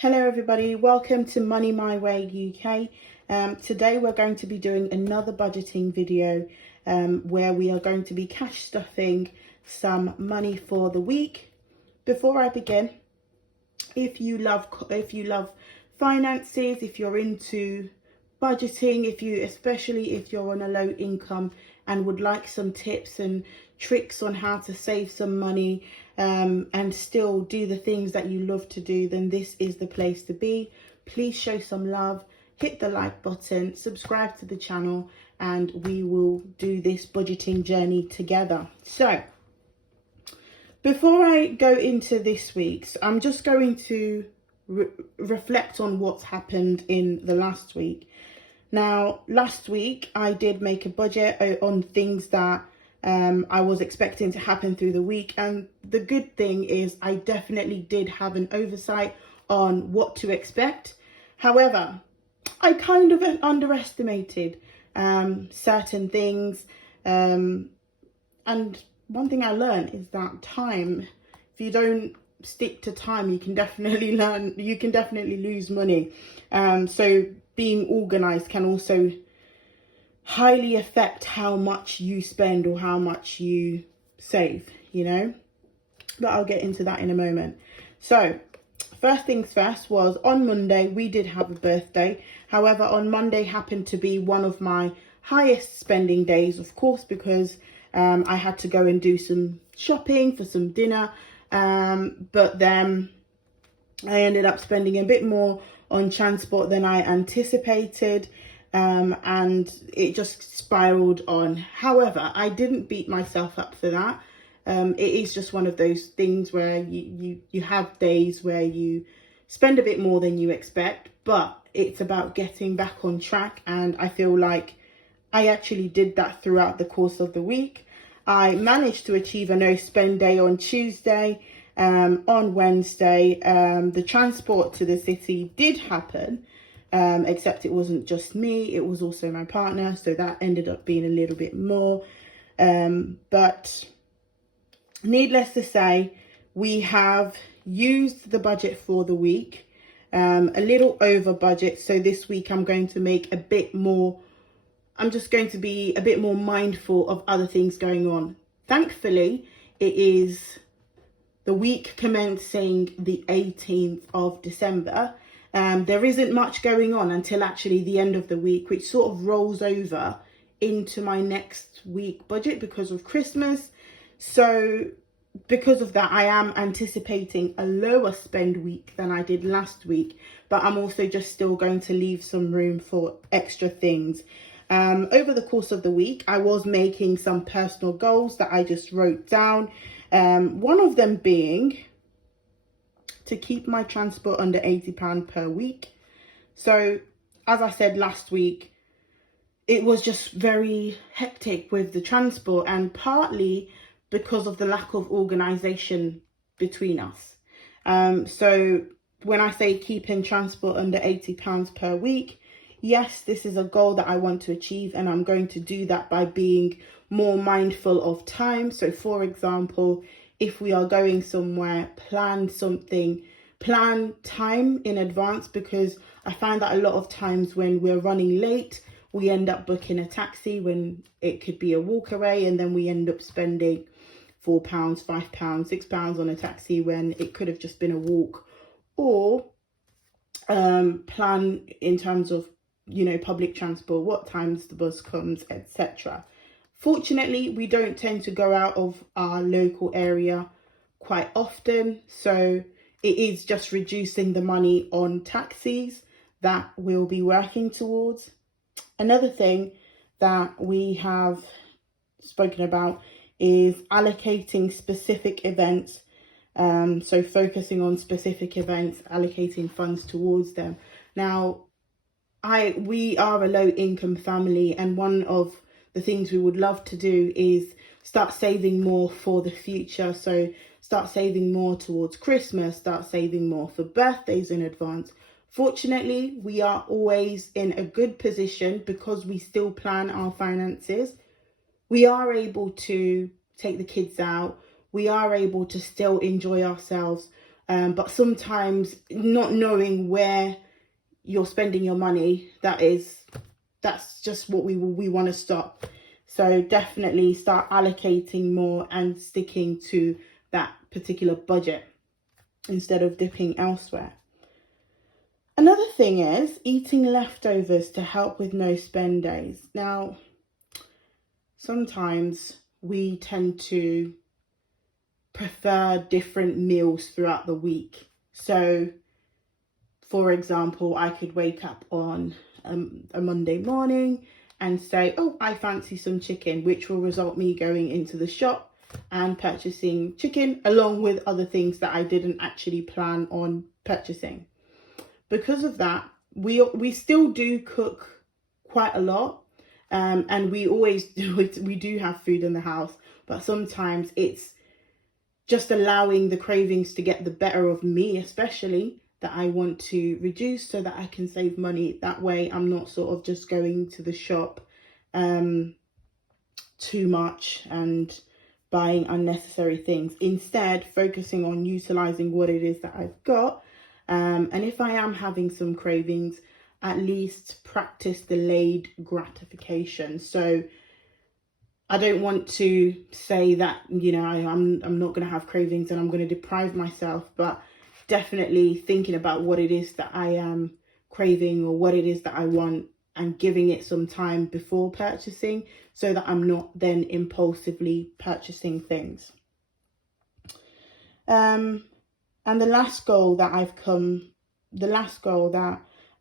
Hello everybody, welcome to Money My Way UK. Today we're going to be doing another budgeting video where we are going to be cash stuffing some money for the week. Before I begin, if you love finances, if you're into budgeting, especially if you're on a low income and would like some tips and tricks on how to save some money and still do the things that you love to do, then this is the place to be. Please show some love, hit the like button, subscribe to the channel, and we will do this budgeting journey together. So before I go into this week's, I'm just going to reflect on what's happened in the last week. Now, last week I did make a budget on things that I was expecting to happen through the week, and the good thing is I definitely did have an oversight on what to expect. However, I kind of underestimated certain things, and one thing I learned is that time, if you don't stick to time, you can definitely lose money. So being organized can also highly affect how much you spend or how much you save, but I'll get into that in a moment. So first things first was on Monday, we did have a birthday. However, on Monday happened to be one of my highest spending days, of course, because I had to go and do some shopping for some dinner. But then I ended up spending a bit more on transport than I anticipated. And it just spiraled on. However, I didn't beat myself up for that. It is just one of those things where you have days where you spend a bit more than you expect, but it's about getting back on track. And I feel like I actually did that throughout the course of the week. I managed to achieve a no spend day on Tuesday. On Wednesday, the transport to the city did happen. Except it wasn't just me, it was also my partner, so that ended up being a little bit more. But needless to say, we have used the budget for the week, a little over budget. So this week I'm going to make I'm just going to be a bit more mindful of other things going on. Thankfully, it is the week commencing the 18th of December. There isn't much going on until actually the end of the week, which sort of rolls over into my next week budget because of Christmas. So because of that, I am anticipating a lower spend week than I did last week, but I'm also just still going to leave some room for extra things. Over the course of the week, I was making some personal goals that I just wrote down. One of them being to keep my transport under £80 per week. So as I said last week, it was just very hectic with the transport, and partly because of the lack of organisation between us. So when I say keeping transport under £80 per week, yes, this is a goal that I want to achieve, and I'm going to do that by being more mindful of time. So for example, if we are going somewhere, plan time in advance, because I find that a lot of times when we're running late, we end up booking a taxi when it could be a walk away, and then we end up spending £4, £5, £6 on a taxi when it could have just been a walk. Or plan in terms of, public transport, what times the bus comes, etc. Fortunately, we don't tend to go out of our local area quite often, so it is just reducing the money on taxis that we'll be working towards. Another thing that we have spoken about is allocating specific events. So focusing on specific events, allocating funds towards them. Now, we are a low income family, and one of the things we would love to do is start saving more for the future. So start saving more towards Christmas, start saving more for birthdays in advance. Fortunately, we are always in a good position because we still plan our finances. We are able to take the kids out. We are able to still enjoy ourselves But sometimes not knowing where you're spending your money, that's just what we want to stop. So definitely start allocating more and sticking to that particular budget instead of dipping elsewhere. Another thing is eating leftovers to help with no spend days. Now, sometimes we tend to prefer different meals throughout the week. So, for example, I could wake up on a Monday morning and say, oh, I fancy some chicken, which will result me going into the shop and purchasing chicken along with other things that I didn't actually plan on purchasing. Because of that, we still do cook quite a lot, and we always do have food in the house, but sometimes it's just allowing the cravings to get the better of me, especially, that I want to reduce so that I can save money. That way I'm not sort of just going to the shop too much and buying unnecessary things. Instead, focusing on utilizing what it is that I've got. And if I am having some cravings, at least practice delayed gratification. So I don't want to say that, you know, I'm not going to have cravings and I'm going to deprive myself, but definitely thinking about what it is that I am craving or what it is that I want and giving it some time before purchasing so that I'm not then impulsively purchasing things. And the last goal that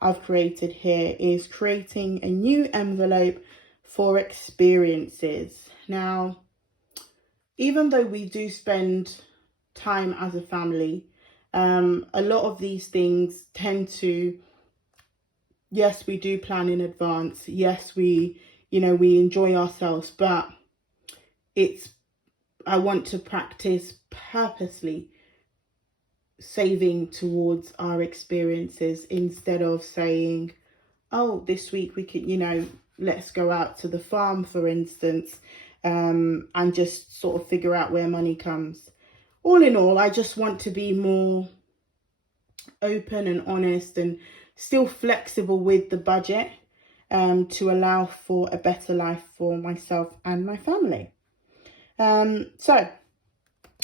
I've created here is creating a new envelope for experiences. Now, even though we do spend time as a family, a lot of these things tend to, yes, we do plan in advance. Yes, we enjoy ourselves, but I want to practice purposely saving towards our experiences instead of saying, oh, this week we could, let's go out to the farm, for instance, and just sort of figure out where money comes. All in all, I just want to be more open and honest and still flexible with the budget, to allow for a better life for myself and my family. So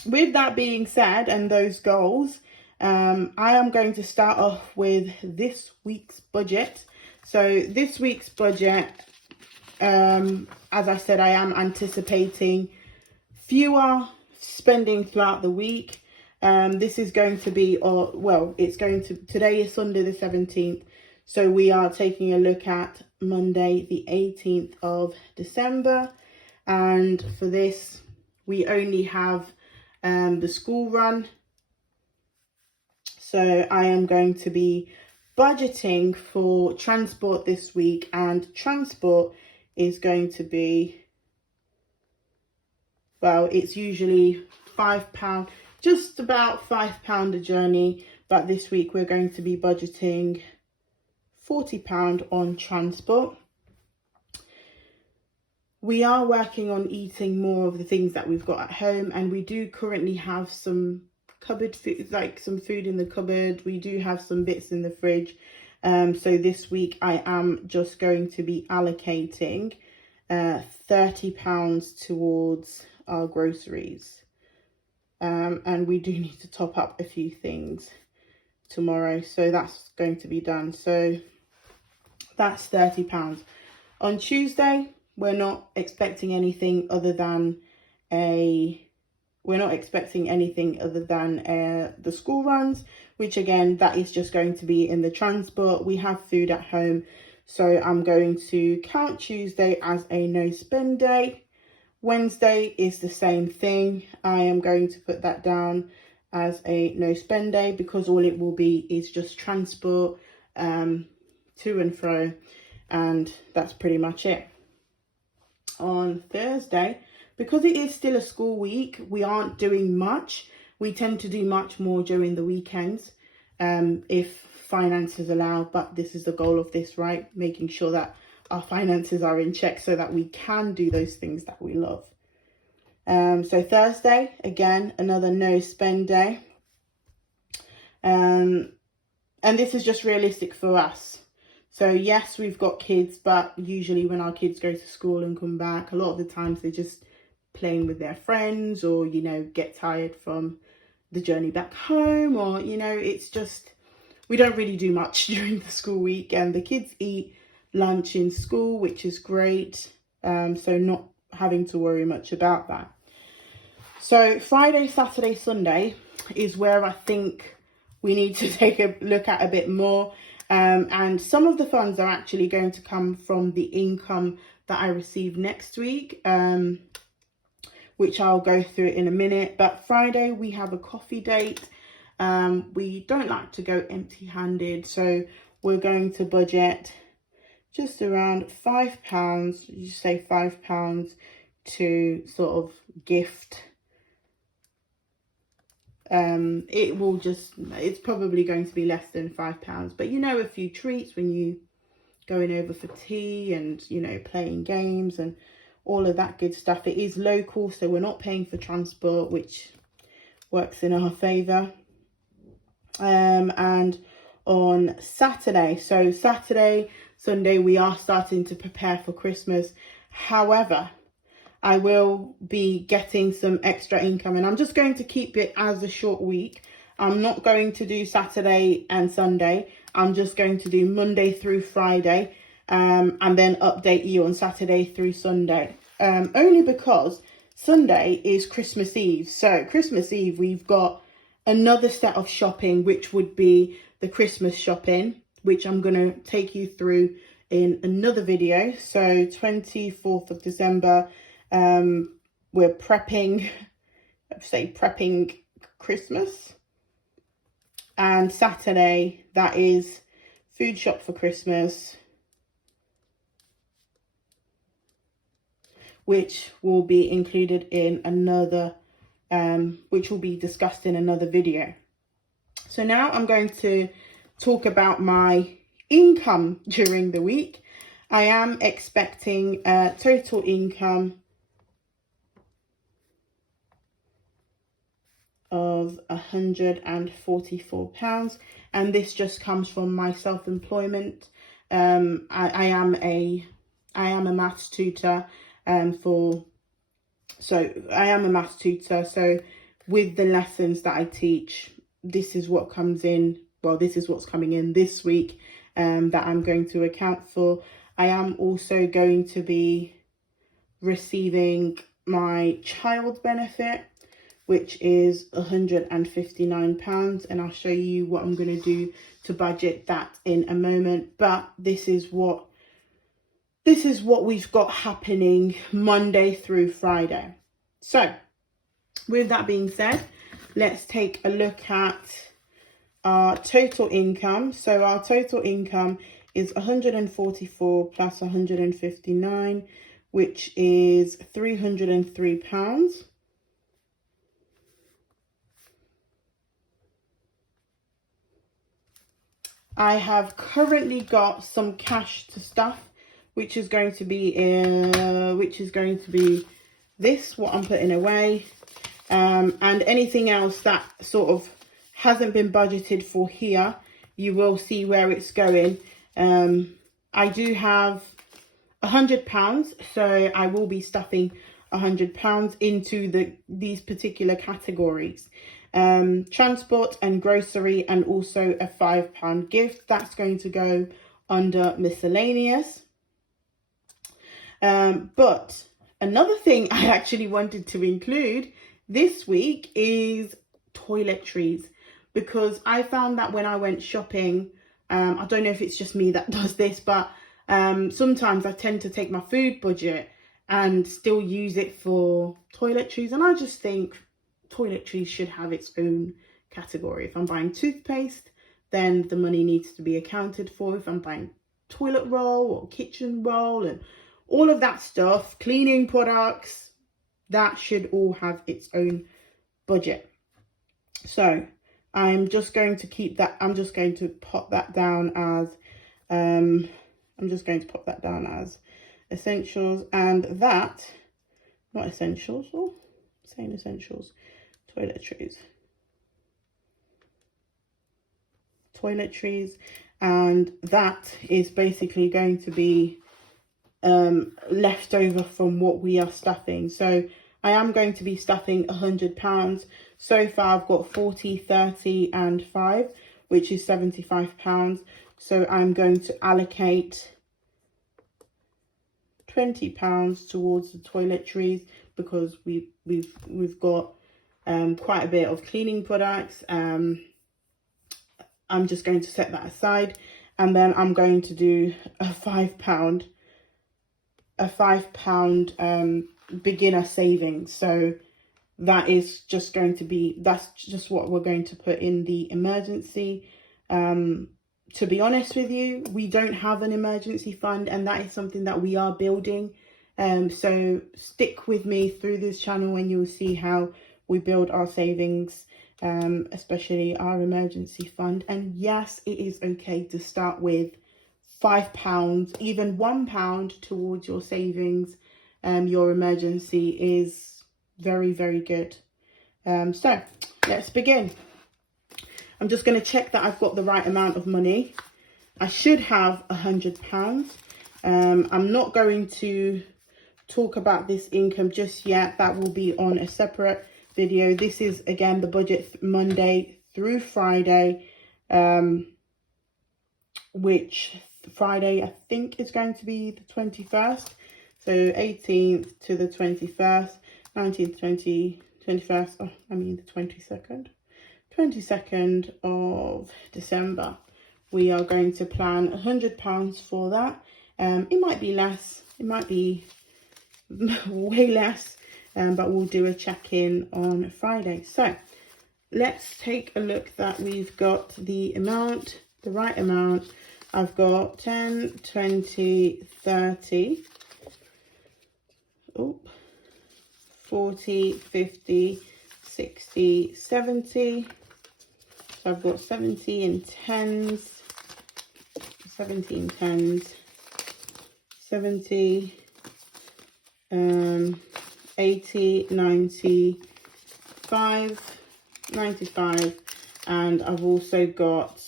with that being said, and those goals, I am going to start off with this week's budget. So this week's budget, as I said, I am anticipating fewer spending throughout the week. This is going to be, today is Sunday the 17th. So we are taking a look at Monday the 18th of December. And for this, we only have the school run. So I am going to be budgeting for transport this week, and transport is going to be, well, it's usually £5, just about £5 a journey, but this week we're going to be budgeting £40 on transport. We are working on eating more of the things that we've got at home, and we do currently have some cupboard food, like some food in the cupboard. We do have some bits in the fridge. So this week I am just going to be allocating £30 towards our groceries. And we do need to top up a few things tomorrow, so that's going to be done. So that's £30. On Tuesday, we're not expecting anything other than the school runs, which again, that is just going to be in the transport. We have food at home, so I'm going to count Tuesday as a no spend day. Wednesday is the same thing. I am going to put that down as a no spend day because all it will be is just transport to and fro, and that's pretty much it. On Thursday, because it is still a school week, we aren't doing much. We tend to do much more during the weekends, if finances allow, but this is the goal of this, right? Making sure that our finances are in check so that we can do those things that we love. So Thursday, again, another no spend day. And this is just realistic for us. So yes, we've got kids, but usually when our kids go to school and come back, a lot of the times they're just playing with their friends, or, you know, get tired from the journey back home, or, you know, it's just, we don't really do much during the school week, and the kids eat lunch in school, which is great. So not having to worry much about that. So Friday, Saturday, Sunday is where I think we need to take a look at a bit more. And some of the funds are actually going to come from the income that I receive next week, which I'll go through in a minute. But Friday, we have a coffee date. We don't like to go empty-handed, so we're going to budget just around £5, you say £5 to sort of gift. It's probably going to be less than £5, but, you know, a few treats when you going over for tea and, you know, playing games and all of that good stuff. It is local, so we're not paying for transport, which works in our favour. And on Saturday, so Saturday, Sunday, we are starting to prepare for Christmas. However, I will be getting some extra income, and I'm just going to keep it as a short week. I'm not going to do Saturday and Sunday. I'm just going to do Monday through Friday, and then update you on Saturday through Sunday. Only because Sunday is Christmas Eve. So Christmas Eve, we've got another set of shopping, which would be the Christmas shopping, which I'm going to take you through in another video. So 24th of December, we're prepping Christmas. And Saturday, that is food shop for Christmas, which will be included in another, which will be discussed in another video. So now I'm going to talk about my income during the week. I am expecting a total income of £144, and this just comes from my self-employment. I am a maths tutor, so with the lessons that I teach, this is what comes in. Well, this is what's coming in this week, that I'm going to account for. I am also going to be receiving my child benefit, which is £159, and I'll show you what I'm going to do to budget that in a moment. But this is what we've got happening Monday through Friday. So with that being said, let's take a look at our total income. So our total income is 144 plus 159, which is £303. I have currently got some cash to stuff, which is going to be this, what I'm putting away, and anything else that sort of hasn't been budgeted for here, you will see where it's going. I do have £100, so I will be stuffing £100 into these particular categories. Transport and grocery, and also a £5 gift. That's going to go under miscellaneous. But another thing I actually wanted to include this week is toiletries, because I found that when I went shopping, I don't know if it's just me that does this, but sometimes I tend to take my food budget and still use it for toiletries, and I just think toiletries should have its own category. If I'm buying toothpaste, then the money needs to be accounted for. If I'm buying toilet roll or kitchen roll and all of that stuff, cleaning products, that should all have its own budget. So I'm just going to keep that, I'm just going to pop that down as essentials, and that, not essentials, or saying essentials, toiletries. toiletries, and that is basically going to be left over from what we are stuffing. So I am going to be stuffing £100. So far I've got 40, 30 and 5, which is £75. So I'm going to allocate £20 towards the toiletries, because we've got quite a bit of cleaning products. I'm just going to set that aside, and then I'm going to do a £5 beginner savings. So that is just going to be, that's just what we're going to put in the emergency. To be honest with you, we don't have an emergency fund, and that is something that we are building. So stick with me through this channel and you'll see how we build our savings, especially our emergency fund. And yes, it is okay to start with £5, even £1 towards your savings. Your emergency is very, very good. So let's begin. I'm just going to check that I've got the right amount of money. I should have £100. I'm not going to talk about this income just yet. That will be on a separate video. This is again the budget Monday through Friday, which Friday I think is going to be the 21st. So 18th to the 21st, 19th, 20th, 21st, oh, I mean the 22nd of December. We are going to plan £100 for that. It might be less, it might be way less, but we'll do a check-in on Friday. So let's take a look that we've got the amount, the right amount. I've got 10, 20, 30, 40, 50, 60, 70. So I've got 70 and 10s, 70 and 10s, 70, 80, 95, 95, and I've also got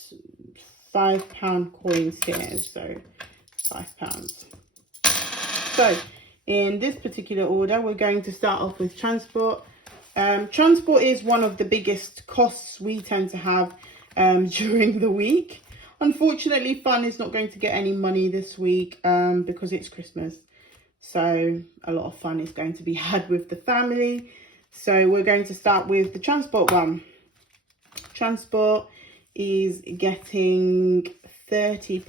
£5 coins here, so £5. So in this particular order, we're going to start off with transport. Transport is one of the biggest costs we tend to have during the week. Unfortunately, Fun is not going to get any money this week because it's Christmas. So a lot of fun is going to be had with the family. So we're going to start with the transport one. Transport is getting £40.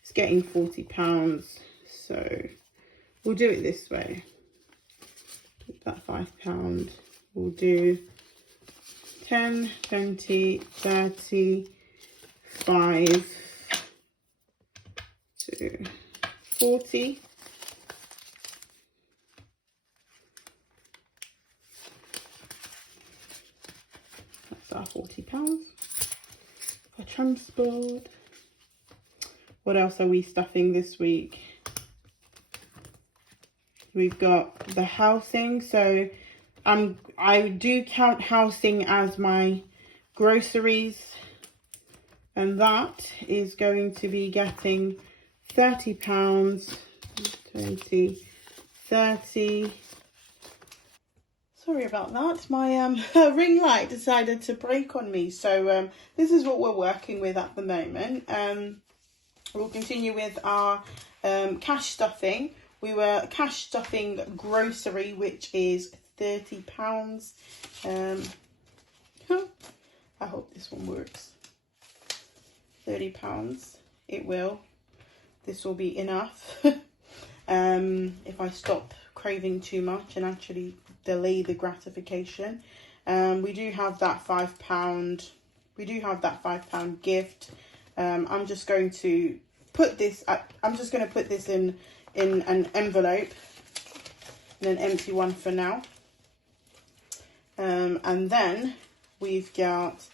It's getting £40. So we'll do it this way. Keep that £5. We'll do 10, 20, 30, 5 to 40. That's our £40 for transport. What else are we stuffing this week? We've got the housing. So I do count housing as my groceries, and that is going to be getting £30, 20, 30. Sorry about that. My ring light decided to break on me. So this is what we're working with at the moment. We'll continue with our cash stuffing. We were cash stuffing grocery, which is £30. I hope this one works. £30. It will. This will be enough. If I stop craving too much and actually delay the gratification. We do have that £5. We do have that £5 gift. I'm just going to put this. I'm just going to put this in an envelope, in an empty one for now. And then we've got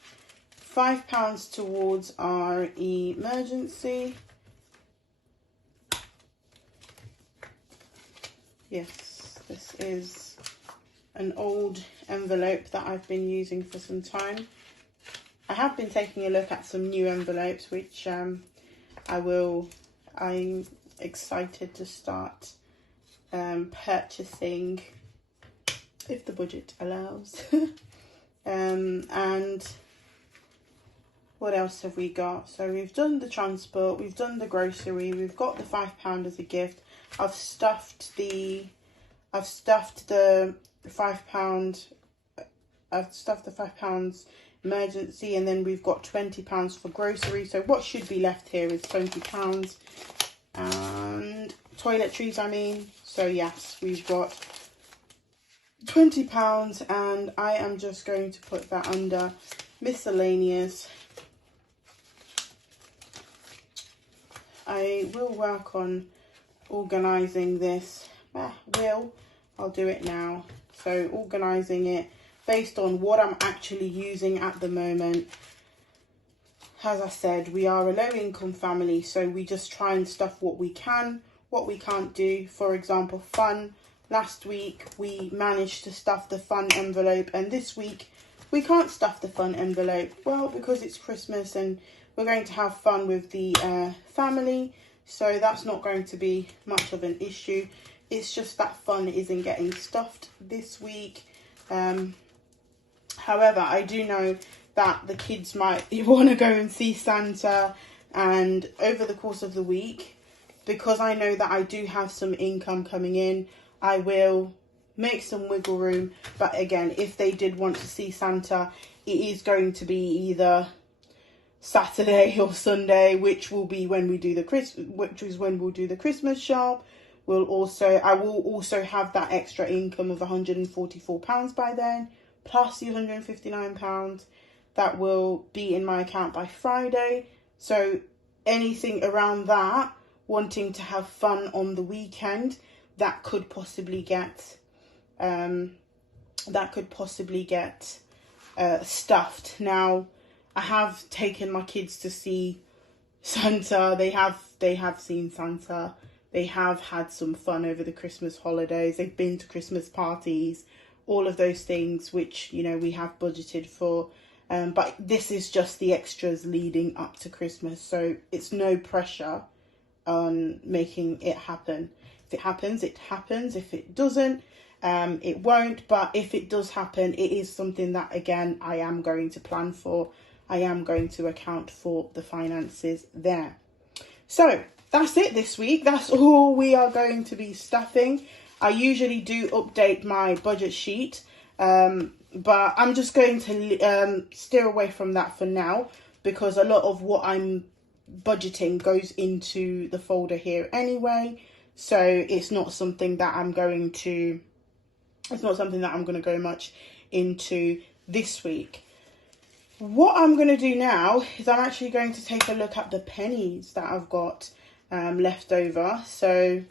£5 towards our emergency. Yes, this is an old envelope that I've been using for some time. I have been taking a look at some new envelopes, which I'm excited to start purchasing if the budget allows. And what else have we got? So we've done the transport, we've done the grocery, we've got the £5 as a gift. I've stuffed the £5 emergency, and then we've got £20 for grocery. So what should be left here is £20 and toiletries, I mean. So yes, we've got £20, and I am just going to put that under miscellaneous. I will work on organising this. I'll do it now. So organising it based on what I'm actually using at the moment. As I said, we are a low income family, so we just try and stuff what we can, what we can't do. For example, fun. Last week we managed to stuff the fun envelope, and this week we can't stuff the fun envelope. Well, because it's Christmas and we're going to have fun with the family, so that's not going to be much of an issue. It's just that fun isn't getting stuffed this week. However, I do know that the kids might want to go and see Santa, and over the course of the week, because I know that I do have some income coming in, I will make some wiggle room. But again, if they did want to see Santa, it is going to be either Saturday or Sunday, which will be when we do the Christmas shop. I will also have that extra income of £144 by then, plus the £159 that will be in my account by Friday. So anything around that, wanting to have fun on the weekend, that could possibly get stuffed. Now, I have taken my kids to see Santa. They have seen Santa. They have had some fun over the Christmas holidays. They've been to Christmas parties, all of those things which, you know, we have budgeted for. But this is just the extras leading up to Christmas. So it's no pressure on making it happen. If it happens, it happens. If it doesn't, it won't. But if it does happen, it is something that, again, I am going to plan for. I am going to account for the finances there. So that's it this week. That's all we are going to be stuffing. I usually do update my budget sheet, but I'm just going to steer away from that for now, because a lot of what I'm budgeting goes into the folder here anyway. So it's not something that I'm going to go much into this week. What I'm going to do now is I'm actually going to take a look at the pennies that I've got left over. So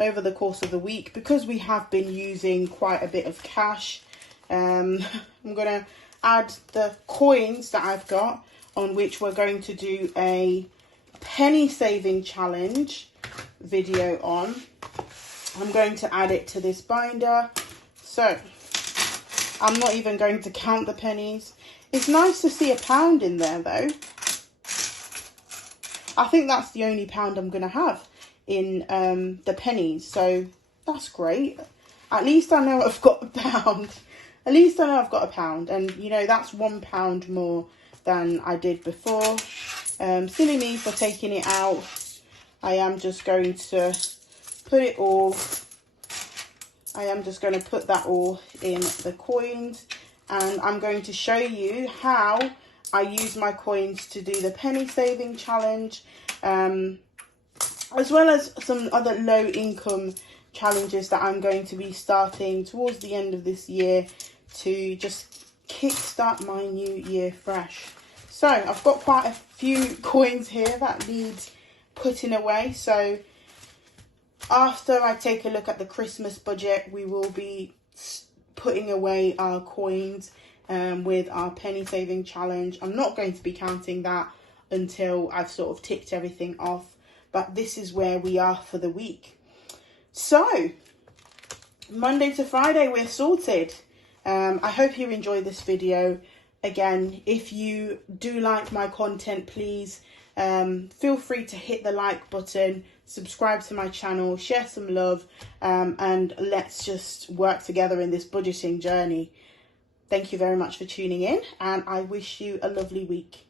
over the course of the week, because we have been using quite a bit of cash, I'm going to add the coins that I've got, on which we're going to do a penny saving challenge video on. I'm going to add it to this binder. So I'm not even going to count the pennies. It's nice to see £1 in there though. I think that's the only £1 I'm going to have in the pennies. So that's great. At least I know I've got £1. At least I know I've got £1. And, you know, that's £1 more than I did before. Silly me for taking it out. I am just going to put it all. I am just going to put that all in the coins. And I'm going to show you how I use my coins to do the penny saving challenge, as well as some other low income challenges that I'm going to be starting towards the end of this year to just kickstart my new year fresh. So I've got quite a few coins here that need putting away. So after I take a look at the Christmas budget, we will be putting away our coins with our penny saving challenge. I'm not going to be counting that until I've sort of ticked everything off, but this is where we are for the week. So Monday to Friday, we're sorted. I hope you enjoyed this video. Again, if you do like my content, please feel free to hit the like button, subscribe to my channel, share some love, and let's just work together in this budgeting journey. Thank you very much for tuning in, and I wish you a lovely week.